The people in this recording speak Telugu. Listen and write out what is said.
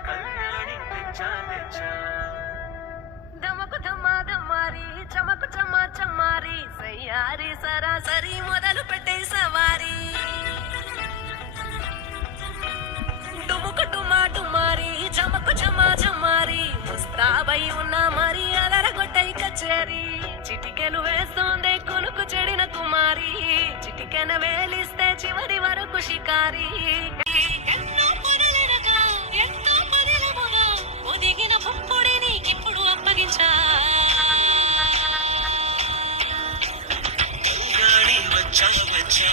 కళ్యాణి తెచ్చా తెచ్చా దమకు ధమ్మా ధమ్మారి చమకు చమ్మా చమ్మారి సయ్యారి సరాసరి మొదలు పెట్టే సవారి డుముకు డుమా డుమారి చమకు చమ్మా చమ్మారి ముస్తాబై ఉన్న మరి అదరగొట్టై కచేరి చిటికెలు వేస్తోంది కొనుకు చెడిన కుమారి చిటికెన వేలిస్తే చివరి వరకు షికారి ఎంతో పొదలెనగా ఎంతో పదిలముగా ఒదిగిన పుప్పుడి నీకిప్పుడు అప్పగించా కళ్యాణి వచ్చా వచ్చా